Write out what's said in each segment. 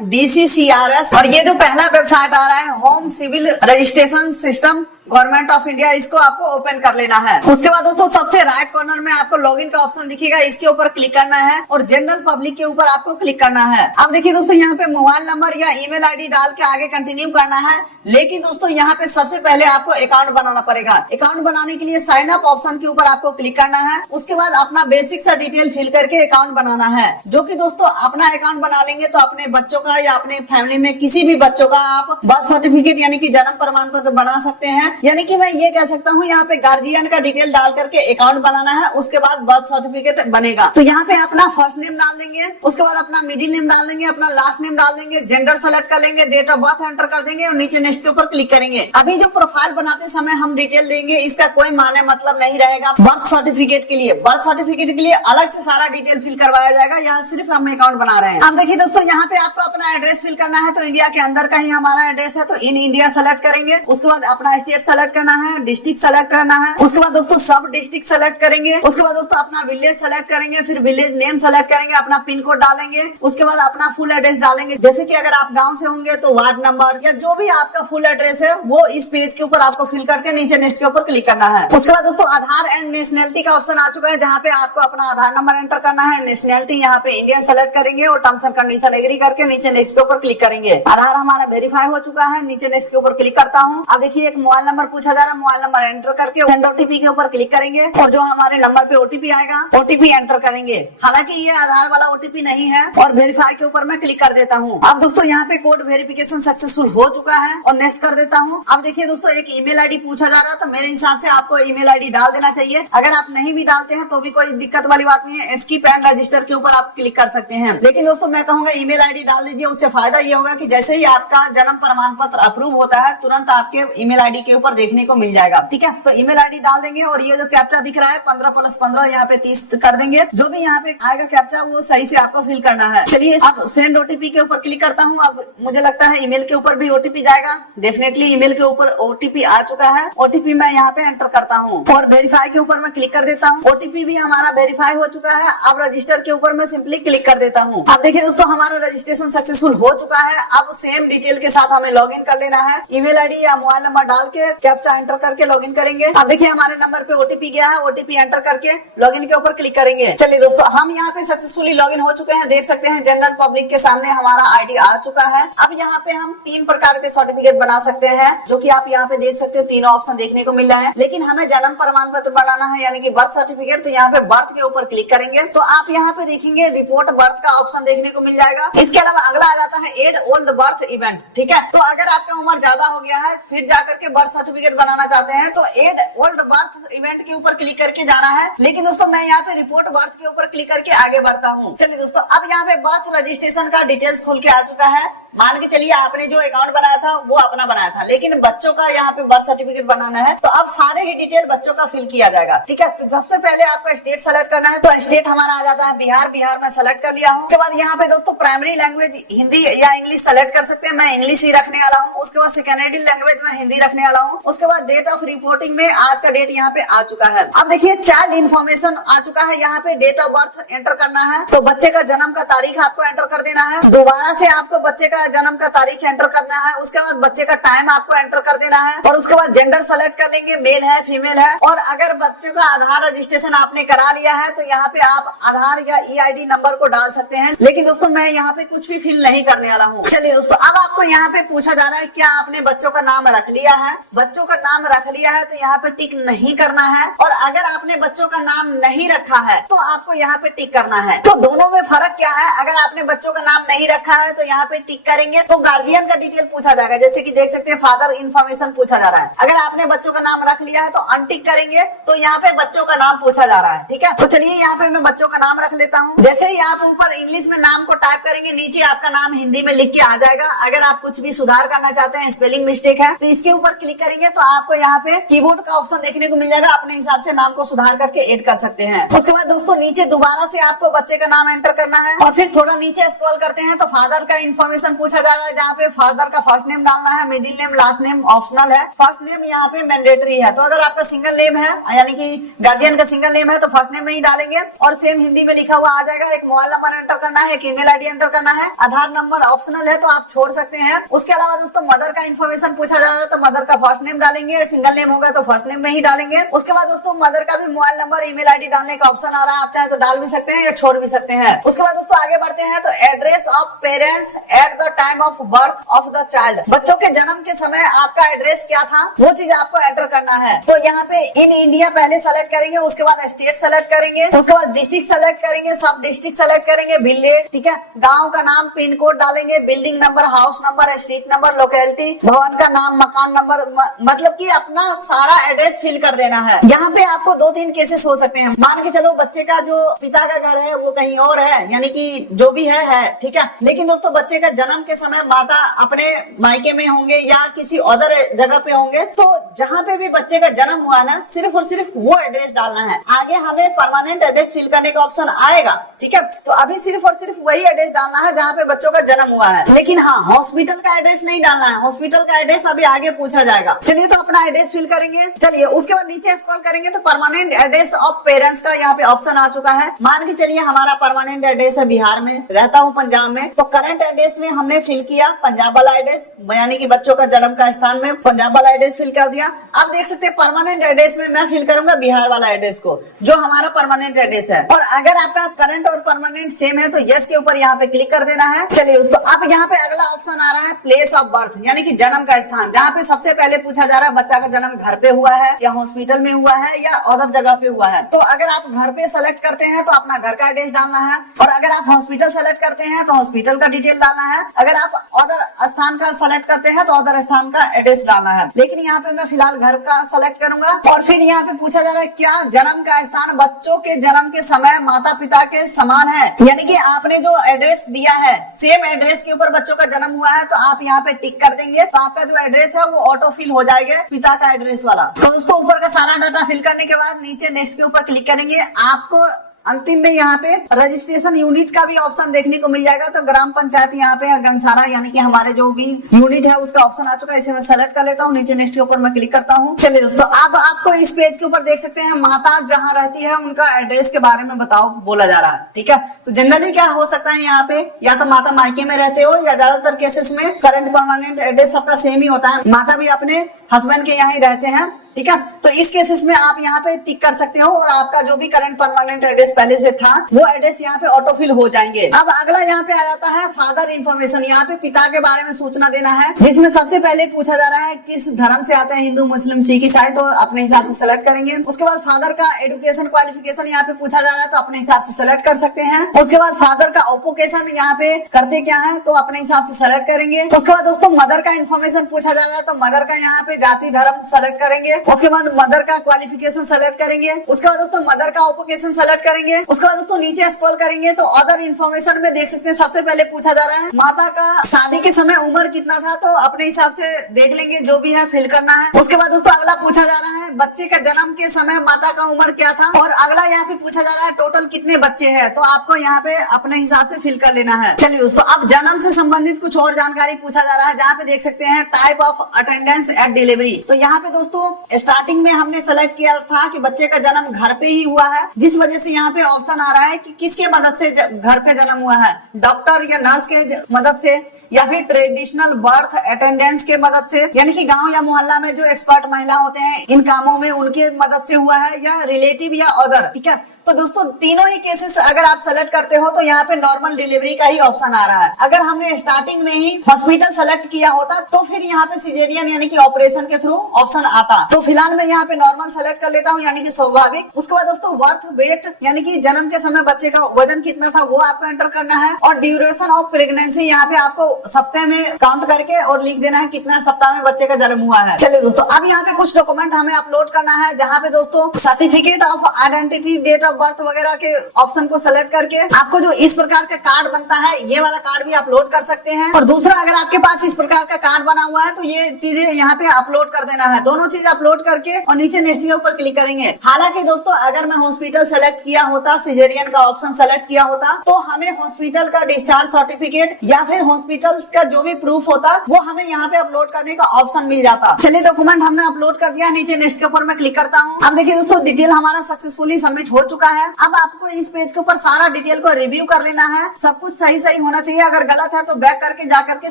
DCCRS। और ये जो पहला वेबसाइट आ रहा है home civil registration system government of India, इसको आपको ओपन कर लेना है। उसके बाद दोस्तों सबसे राइट कॉर्नर में आपको लॉगिन का ऑप्शन दिखेगा, इसके ऊपर क्लिक करना है और जनरल पब्लिक के ऊपर आपको क्लिक करना है। अब देखिए दोस्तों यहाँ पे मोबाइल नंबर या ईमेल आईडी डाल के आगे कंटिन्यू करना है, लेकिन दोस्तों यहाँ पे सबसे पहले आपको अकाउंट बनाना पड़ेगा। अकाउंट बनाने के लिए साइन अप ऑप्शन के ऊपर आपको क्लिक करना है। उसके बाद अपना बेसिक सा डिटेल फिल करके अकाउंट बनाना है, जो कि दोस्तों अपना अकाउंट बना लेंगे तो अपने बच्चों का या अपने फैमिली में किसी भी बच्चों का आप बर्थ सर्टिफिकेट यानी कि जन्म प्रमाण पत्र बना सकते हैं। यानी कि मैं ये कह सकता हूँ यहाँ पे गार्जियन का डिटेल डाल करके अकाउंट बनाना है, उसके बाद बर्थ सर्टिफिकेट बनेगा। तो यहाँ पे अपना फर्स्ट नेम डाल देंगे, उसके बाद अपना मिडिल नेम डाल देंगे, अपना लास्ट नेम डाल देंगे, जेंडर सेलेक्ट कर लेंगे, डेट ऑफ बर्थ एंटर कर देंगे और नीचे नेक्स्ट के ऊपर क्लिक करेंगे। अभी जो प्रोफाइल बनाते समय हम डिटेल देंगे, इसका कोई माने मतलब नहीं रहेगा। बर्थ सर्टिफिकेट के लिए अलग से सारा डिटेल फिल करवाया जाएगा, यहाँ सिर्फ हम अकाउंट बना रहे हैं। अब देखिए दोस्तों यहाँ पे आपको अपना एड्रेस फिल करना है, तो इंडिया के अंदर का ही हमारा एड्रेस है, तो इन इंडिया सेलेक्ट करेंगे। उसके बाद अपना स्टेट सेलेक्ट करना है, डिस्ट्रिक्ट सेलेक्ट करना है। उसके बाद दोस्तों सब डिस्ट्रिक्ट सेलेक्ट करेंगे। उसके बाद दोस्तों अपना विलेज सेलेक्ट करेंगे, फिर विलेज नेम सेलेक्ट करेंगे, अपना पिन कोड डालेंगे। उसके बाद अपना फुल एड्रेस डालेंगे, जैसे कि अगर आप गांव से होंगे तो वार्ड नंबर या जो भी आपका फुल एड्रेस है वो इस पेज के ऊपर आपको फिल करके नीचे नेक्स्ट के ऊपर क्लिक करना है। उसके बाद दोस्तों आधार एंड नेशनलिटी का ऑप्शन आ चुका है, जहाँ पे आपको अपना आधार नंबर एंटर करना है। नेशनलिटी यहाँ पे इंडियन सेलेक्ट करेंगे और टर्म्स एंड कंडीशन एग्री करके नीचे नेक्स्ट के ऊपर क्लिक करेंगे। आधार हमारा वेरीफाई हो चुका है, नीचे नेक्स्ट के ऊपर क्लिक करता हूँ। अब देखिए एक मोबाइल नंबर पूछा जा रहा है, मोबाइल नंबर एंटर करके सेंड ओटीपी के ऊपर क्लिक करेंगे और जो हमारे नंबर पे ओटीपी आएगा ओटीपी एंटर करेंगे। हालांकि ये आधार वाला ओटीपी नहीं है और वेरीफाई के ऊपर मैं क्लिक कर देता हूँ। अब दोस्तों यहाँ पे कोड वेरिफिकेशन सक्सेसफुल हो चुका है और नेक्स्ट कर देता हूँ। अब देखिए दोस्तों एक ईमेल आईडी पूछा जा रहा है, तो मेरे हिसाब से आपको ईमेल आईडी डाल देना चाहिए। अगर आप नहीं भी डालते हैं तो भी कोई दिक्कत वाली बात नहीं है, स्किप एंड रजिस्टर के ऊपर आप क्लिक कर सकते हैं। लेकिन दोस्तों मैं कहूंगा ईमेल आईडी डाल दीजिए, उससे फायदा ये होगा कि जैसे ही आपका जन्म प्रमाण पत्र अप्रूव होता है तुरंत आपके ईमेल आईडी के ऊपर देखने को मिल जाएगा। ठीक है, तो ईमेल आईडी डाल देंगे और ये जो कैप्चा दिख रहा है 15 + 15 यहाँ पे 30 कर देंगे। जो भी यहाँ पे आएगा कैप्चा वो सही से आपको फिल करना है। चलिए अब सेंड ओटीपी के ऊपर क्लिक करता हूँ। अब मुझे लगता है ईमेल के ऊपर भी ओटीपी जाएगा। डेफिनेटली ईमेल के ऊपर ओटीपी आ चुका है। ओटीपी मैं यहाँ पे एंटर करता हूँ और वेरीफाई के ऊपर मैं क्लिक कर देता हूँ। ओटीपी भी हमारा वेरीफाई हो चुका है। अब रजिस्टर के ऊपर मैं सिंपली क्लिक कर देता हूँ। अब देखिए दोस्तों हमारा रजिस्ट्रेशन सक्सेसफुल हो चुका है। अब सेम डिटेल के साथ हमें लॉगिन कर लेना है। ईमेल आईडी या मोबाइल नंबर डाल के कैप्चा एंटर करके लॉगिन करेंगे। अब देखिए हमारे नंबर पे ओटीपी गया है, ओटीपी एंटर करके लॉगिन के ऊपर क्लिक करेंगे। चलिए दोस्तों हम यहाँ पे सक्सेसफुली लॉगिन हो चुके हैं। देख सकते हैं जनरल पब्लिक के सामने हमारा आईडी आ चुका है। अब यहाँ पे हम 3 प्रकार के सर्टिफिकेट बना सकते हैं, जो कि आप यहाँ पे देख सकते हो। तीनों ऑप्शन देखने को मिल रहा है, लेकिन हमें जन्म प्रमाण पत्र बनाना है यानी कि बर्थ सर्टिफिकेट। तो यहाँ पे बर्थ के ऊपर क्लिक करेंगे तो आप यहाँ पे देखेंगे रिपोर्ट बर्थ का ऑप्शन देखने को मिल जाएगा। इसके अलावा अगला आ जाता है एड ओल्ड बर्थ इवेंट। ठीक है, तो अगर आपका उम्र ज्यादा हो गया है फिर जाकर के बर्थ सर्टिफिकेट बनाना चाहते हैं तो एड ओल्ड बर्थ इवेंट के ऊपर क्लिक करके जाना है। लेकिन दोस्तों मैं यहाँ पे रिपोर्ट बर्थ के ऊपर क्लिक करके आगे बढ़ता हूँ। चलिए दोस्तों अब यहाँ पे बर्थ रजिस्ट्रेशन का डिटेल्स खुल के आ चुका है। मान के चलिए आपने जो अकाउंट बनाया था वो अपना बनाया था, लेकिन बच्चों का यहाँ पे बर्थ सर्टिफिकेट बनाना है तो अब सारे ही डिटेल बच्चों का फिल किया जाएगा। ठीक है, तो सबसे पहले आपको स्टेट सेलेक्ट करना है, तो स्टेट हमारा आ जाता है बिहार। बिहार में सेलेक्ट कर लिया हूँ। उसके बाद यहाँ पे दोस्तों प्राइमरी लैंग्वेज हिंदी या इंग्लिश सेलेक्ट कर सकते हैं। मैं इंग्लिश ही रखने वाला हूँ। उसके बाद सेकेंडरी लैंग्वेज में हिंदी रखने वाला हूँ। उसके बाद डेट ऑफ रिपोर्टिंग में आज का डेट यहाँ पे आ चुका है। अब देखिए चाइल्ड इन्फॉर्मेशन आ चुका है। यहाँ पे डेट ऑफ बर्थ एंटर करना है, तो बच्चे का जन्म का तारीख आपको एंटर कर देना है। दोबारा से आपको बच्चे का जन्म का तारीख एंटर करना है। उसके बाद बच्चे का टाइम आपको एंटर कर देना है और उसके बाद जेंडर सेलेक्ट कर लेंगे, मेल है फीमेल है। और अगर बच्चे का आधार रजिस्ट्रेशन आपने करा लिया है तो यहाँ पे आप आधार या ईआईडी नंबर को डाल सकते हैं। लेकिन दोस्तों मैं यहाँ पे कुछ भी फिल नहीं करने वाला हूँ। चलिए दोस्तों अब आपको यहाँ पे पूछा जा रहा है क्या आपने बच्चों का नाम रख लिया है। बच्चों का नाम रख लिया है तो यहाँ पे टिक नहीं करना है, और अगर आपने बच्चों का नाम नहीं रखा है तो आपको यहाँ पे टिक करना है। तो दोनों में फर्क क्या है? अगर आपने बच्चों का नाम नहीं रखा है तो यहाँ पे टिक करेंगे तो गार्जियन का डिटेल पूछा जाएगा, जैसे कि देख सकते हैं फादर इन्फॉर्मेशन पूछा जा रहा है। अगर आपने बच्चों का नाम रख लिया है तो अनटिक करेंगे तो यहाँ पे बच्चों का नाम पूछा जा रहा है। ठीक है, तो चलिए यहाँ पे मैं बच्चों का नाम रख लेता हूँ। जैसे ही आप ऊपर इंग्लिश में नाम को टाइप करेंगे नीचे आपका नाम हिंदी में लिख के आ जाएगा। अगर आप कुछ भी सुधार करना चाहते हैं, स्पेलिंग मिस्टेक है, तो इसके ऊपर क्लिक करेंगे तो आपको यहाँ पे कीबोर्ड का ऑप्शन देखने को मिल जाएगा। अपने हिसाब से नाम को सुधार करके ऐड कर सकते हैं। उसके बाद दोस्तों नीचे दोबारा से आपको बच्चे का नाम एंटर करना है और फिर थोड़ा नीचे स्क्रॉल करते हैं तो फादर का इन्फॉर्मेशन पूछा जा रहा है जहाँ पे फादर का फर्स्ट नेम डालना है, middle name, last name optional है, फर्स्ट नेम यहाँ पे मैंडेटरी है। तो अगर आपका सिंगल नेम है यानी कि गार्जियन का सिंगल नेम है तो फर्स्ट नेम में ही डालेंगे और सेम हिंदी में लिखा हुआ आ जाएगा। एक मोबाइल नंबर एंटर करना है, एक ईमेल आईडी एंटर करना है, आधार नंबर ऑप्शनल है तो आप छोड़ सकते हैं। उसके अलावा दोस्तों मदर का इन्फॉर्मेशन पूछा जा रहा है तो मदर का फर्स्ट नेम डालेंगे, सिंगल नेम होगा तो फर्स्ट नेम में ही डालेंगे। उसके बाद दोस्तों मदर का भी मोबाइल नंबर, ईमेल आईडी डालने का ऑप्शन आ रहा है, आप चाहे तो डाल भी सकते हैं या छोड़ भी सकते हैं। उसके बाद दोस्तों आगे बढ़ते हैं तो address of parents at the time of birth of the child, बच्चों के जन्म के समय आपका एड्रेस क्या था वो चीज आपको एंटर करना है। तो यहाँ पे इन इंडिया पहले सेलेक्ट करेंगे, उसके बाद स्टेट सेलेक्ट करेंगे, उसके बाद डिस्ट्रिक्ट सेलेक्ट करेंगे, सब डिस्ट्रिक्ट सेलेक्ट करेंगे, विलेज, ठीक है, गांव का नाम, पिन कोड डालेंगे, building number, house number, street number, locality, भवन का नाम, मकान नंबर, मतलब कि अपना सारा एड्रेस फिल कर देना है। यहाँ पे आपको 2-3 केसेस हो सकते हैं। मान के चलो बच्चे का जो पिता का घर है वो कहीं और है, यानी कि जो भी है, ठीक है, लेकिन दोस्तों बच्चे का जन्म के समय माता अपने मायके में होंगे या किसी अदर जगह पे होंगे, तो जहाँ पे भी बच्चे का जन्म हुआ ना सिर्फ और सिर्फ वो एड्रेस डालना है। आगे हमें परमानेंट एड्रेस फिल करने का ऑप्शन आएगा, ठीक है, तो अभी सिर्फ और सिर्फ वही एड्रेस डालना है जहाँ पे बच्चों का जन्म हुआ है। लेकिन हाँ, हॉस्पिटल का एड्रेस नहीं डालना है, हॉस्पिटल का एड्रेस अभी आगे पूछा जाएगा। चलिए तो अपना एड्रेस फिल करेंगे। चलिए उसके बाद नीचे स्क्रॉल करेंगे तो परमानेंट एड्रेस ऑफ पेरेंट्स का यहाँ पे ऑप्शन आ चुका है। मान के चलिए हमारा परमानेंट एड्रेस है बिहार में, रहता हूँ पंजाब में, तो करंट एड्रेस में हमने फिल किया पंजाब वाला एड्रेस, यानी कि बच्चों का जन्म का स्थान में पंजाब वाला एड्रेस फिल कर दिया। अब देख सकते हैं परमानेंट एड्रेस में मैं फिल करूंगा बिहार वाला एड्रेस को, जो हमारा परमानेंट एड्रेस है। और अगर आपका करंट और परमानेंट सेम है तो यस के ऊपर यहाँ पे क्लिक कर देना है। चलिए उसको अब यहाँ पे अगला ऑप्शन आ रहा है प्लेस ऑफ बर्थ, यानी कि जन्म का स्थान, जहाँ पे सबसे पहले पूछा जा रहा है बच्चा का जन्म घर पे हुआ है या हॉस्पिटल में हुआ है या अदर जगह पे हुआ है। तो अगर आप घर पे सेलेक्ट करते हैं तो अपना घर का एड्रेस डालना है, और अगर आप हॉस्पिटल सेलेक्ट करते हैं तो हॉस्पिटल का डिटेल डालना है, अगर आप अदर स्थान का सेलेक्ट करते हैं तो अदर स्थान का एड्रेस डालना है। लेकिन यहाँ पे मैं फिलहाल घर का सेलेक्ट करूंगा। और फिर यहाँ पे पूछा जा रहा है क्या जन्म का स्थान बच्चों के जन्म के समय माता पिता के समान है, यानी कि आपने जो एड्रेस दिया है सेम एड्रेस के ऊपर बच्चों का जन्म हुआ है, तो आप यहाँ पे टिक कर देंगे तो आपका जो एड्रेस है वो ऑटो फिल हो जाएगा पिता का एड्रेस वाला। तो दोस्तों ऊपर का सारा डाटा फिल करने के बाद नीचे नेक्स्ट के ऊपर क्लिक करेंगे, आपको अंतिम में यहाँ पे रजिस्ट्रेशन यूनिट का भी ऑप्शन देखने को मिल जाएगा। तो ग्राम पंचायत यहाँ पे गंसारा, यानी कि हमारे जो भी यूनिट है उसका ऑप्शन आ चुका है, इसे मैं सेलेक्ट कर लेता हूँ, नीचे नेक्स्ट के ऊपर मैं क्लिक करता हूँ। चलिए दोस्तों अब आपको इस पेज के ऊपर देख सकते हैं माता जहाँ रहती है उनका एड्रेस के बारे में बताओ बोला जा रहा है, ठीक है। तो जनरली क्या हो सकता है यहाँ पे, या तो माता मायके में रहते हो या ज्यादातर केसेस में करंट परमानेंट एड्रेस सबका सेम ही होता है, माता भी अपने हस्बैंड के यहाँ ही रहते हैं, ठीक है। तो इस केसेस में आप यहाँ पे टिक कर सकते हो और आपका जो भी करंट परमानेंट एड्रेस पहले से था वो एड्रेस यहाँ पे ऑटो फिल हो जाएंगे। अब अगला यहाँ पे आ जाता है फादर इन्फॉर्मेशन, यहाँ पे पिता के बारे में सूचना देना है, जिसमें सबसे पहले पूछा जा रहा है किस धर्म से आते हैं, हिंदू, मुस्लिम, सिख, ईसाई, तो अपने हिसाब से सेलेक्ट करेंगे। उसके बाद फादर का एजुकेशन क्वालिफिकेशन यहाँ पे पूछा जा रहा है तो अपने हिसाब से सेलेक्ट कर सकते हैं। उसके बाद फादर का ऑक्यूपेशन यहाँ पे करते क्या है तो अपने हिसाब से सेलेक्ट करेंगे। उसके बाद दोस्तों मदर का इन्फॉर्मेशन पूछा जा रहा है तो मदर का यहाँ पे जाति धर्म सेलेक्ट करेंगे। उसके बाद मदर का क्वालिफिकेशन सेलेक्ट करेंगे। उसके बाद दोस्तों मदर का ऑक्यूपेशन सेलेक्ट करेंगे। उसके बाद दोस्तों नीचे स्क्रॉल करेंगे तो अदर इन्फॉर्मेशन में देख सकते हैं सबसे पहले पूछा जा रहा है माता का शादी के समय उम्र कितना था, तो अपने हिसाब से देख लेंगे, जो भी है फिल करना है। उसके बाद दोस्तों अगला पूछा जा रहा है बच्चे का जन्म के समय माता का उम्र क्या था, और अगला यहाँ पे पूछा जा रहा है टोटल कितने बच्चे हैं, तो आपको यहाँ पे अपने हिसाब से फिल कर लेना है। चलिए दोस्तों अब जन्म से संबंधित कुछ और जानकारी पूछा जा रहा है, जहाँ पे देख सकते हैं type of attendance eight delivery. तो यहाँ पे दोस्तों स्टार्टिंग में हमने सेलेक्ट किया था कि बच्चे का जन्म घर पे ही हुआ है, जिस वजह से यहाँ पे ऑप्शन आ रहा है कि किसके मदद से घर पे जन्म हुआ है, डॉक्टर या नर्स के मदद से, या फिर ट्रेडिशनल बर्थ अटेंडेंस के मदद से, यानी कि गांव या मोहल्ला में जो एक्सपर्ट महिला होते हैं इन कामों में उनके मदद से हुआ है, या रिलेटिव या अदर, ठीक है। तो दोस्तों तीनों ही केसेस अगर आप सेलेक्ट करते हो तो यहाँ पे नॉर्मल डिलीवरी का ही ऑप्शन आ रहा है। अगर हमने स्टार्टिंग में ही हॉस्पिटल सेलेक्ट किया होता तो फिर यहाँ पे सिजेरियन यानी कि ऑपरेशन के थ्रू ऑप्शन आता। तो फिलहाल मैं यहाँ पे नॉर्मल सेलेक्ट कर लेता हूँ, यानी कि स्वाभाविक। उसके बाद दोस्तों बर्थ वेट, यानी कि जन्म के समय बच्चे का वजन कितना था वो आपको एंटर करना है, और ड्यूरेशन ऑफ प्रेगनेंसी यहाँ पे आपको सप्ताह में काउंट करके और लिख देना है कितना सप्ताह में बच्चे का जन्म हुआ है। चलिए दोस्तों अब यहाँ पे कुछ डॉक्यूमेंट हमें अपलोड करना है, जहाँ पे दोस्तों certificate of identity, date of birth वगैरह के ऑप्शन को सेलेक्ट करके आपको जो इस प्रकार का कार्ड बनता है ये वाला कार्ड भी अपलोड कर सकते हैं। और दूसरा अगर आपके पास इस प्रकार का कार्ड बना हुआ है तो ये चीजें यहाँ पे अपलोड कर देना है। दोनों चीज अपलोड करके और नीचे नेक्स्ट के ऊपर क्लिक करेंगे। हालांकि दोस्तों अगर मैं हॉस्पिटल सेलेक्ट किया होता, सिजेरियन का ऑप्शन सेलेक्ट किया होता, तो हमें हॉस्पिटल का डिस्चार्ज सर्टिफिकेट या फिर हॉस्पिटल डिजिटल का जो भी प्रूफ होता वो हमें यहाँ पे अपलोड करने का ऑप्शन मिल जाता। चलिए डॉक्यूमेंट हमने अपलोड कर दिया, नीचे नेक्स्ट के ऊपर मैं क्लिक करता हूँ। अब देखिए दोस्तों डिटेल हमारा सक्सेसफुली सबमिट हो चुका है। अब आपको इस पेज के ऊपर सारा डिटेल को रिव्यू कर लेना है, सब कुछ सही सही होना चाहिए, अगर गलत है तो बैक करके जा करके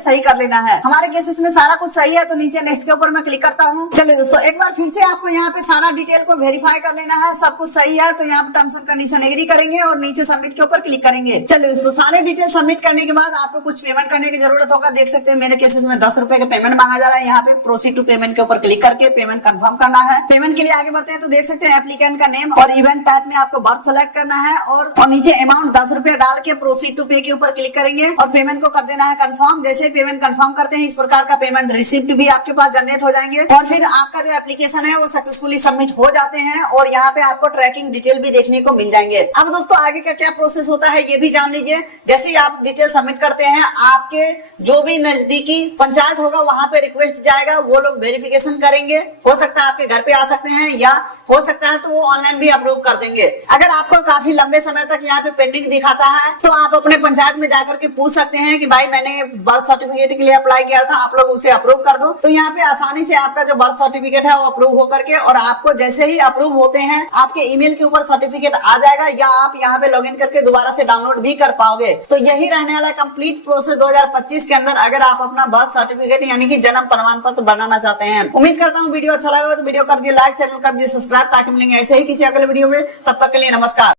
सही कर लेना है। हमारे केसेस में सारा कुछ सही है तो नीचे नेक्स्ट के ऊपर मैं क्लिक करता हूँ। चलिए दोस्तों एक बार फिर से आपको यहाँ पे सारा डिटेल को वेरीफाई कर लेना है, सब कुछ सही है तो यहाँ पे टर्म्स एंड कंडीशन एग्री करेंगे और नीचे सबमिट के ऊपर क्लिक करेंगे। चलिए दोस्तों सारे डिटेल सबमिट करने के बाद आपको कुछ पेमेंट करने की जरूरत होगा। देख सकते हैं मेरे केसेस में 10 रुपए का पेमेंट मांगा जा रहा है। यहाँ पे प्रोसीड टू पेमेंट के ऊपर क्लिक करके पेमेंट कंफर्म करना है। पेमेंट के लिए आगे बढ़ते हैं तो देख सकते हैं एप्लीकेंट का नेम और इवेंट टाइप में आपको बर्थ सेलेक्ट करना है और नीचे अमाउंट 10 रुपए डाल के प्रोसीड टू पे के ऊपर क्लिक करेंगे और पेमेंट को कर देना है कंफर्म। जैसे ही पेमेंट कंफर्म करते हैं इस प्रकार का पेमेंट रिसिप्ट भी आपके पास जनरेट हो जाएंगे और फिर आपका जो एप्लीकेशन है वो सक्सेसफुली सबमिट हो जाते हैं और यहाँ पे आपको ट्रैकिंग डिटेल भी देखने को मिल जाएंगे। अब दोस्तों आगे का क्या प्रोसेस होता है ये भी जान लीजिए। जैसे ही आप डिटेल सबमिट करते हैं आपके जो भी नजदीकी पंचायत होगा वहां पे रिक्वेस्ट जाएगा, वो लोग वेरिफिकेशन करेंगे। हो सकता है आपके घर पे आ सकते हैं या हो सकता है तो वो ऑनलाइन भी अप्रूव कर देंगे। अगर आपको काफी लंबे समय तक यहाँ पे पेंडिंग दिखाता है तो आप अपने पंचायत में जाकर के पूछ सकते हैं कि भाई मैंने बर्थ सर्टिफिकेट के लिए अप्लाई किया था, आप लोग उसे अप्रूव कर दो। तो यहाँ पे आसानी से आपका जो बर्थ सर्टिफिकेट है वो अप्रूव होकर के और आपको जैसे ही अप्रूव होते हैं आपके ईमेल के ऊपर सर्टिफिकेट आ जाएगा या आप यहाँ पे लॉगिन करके दोबारा से डाउनलोड भी कर पाओगे। तो यही रहने वाला कंप्लीट प्रोसेस 2025 के अंदर अगर आप अपना बर्थ सर्टिफिकेट यानी कि जन्म प्रमाण पत्र बनाना चाहते हैं। उम्मीद करता हूँ वीडियो अच्छा लगा तो वीडियो कर दिए लाइक, चैनल कर दिए सब्सक्राइब ताकि मिलेंगे ऐसे ही किसी अगले वीडियो में। तब तक के लिए नमस्कार।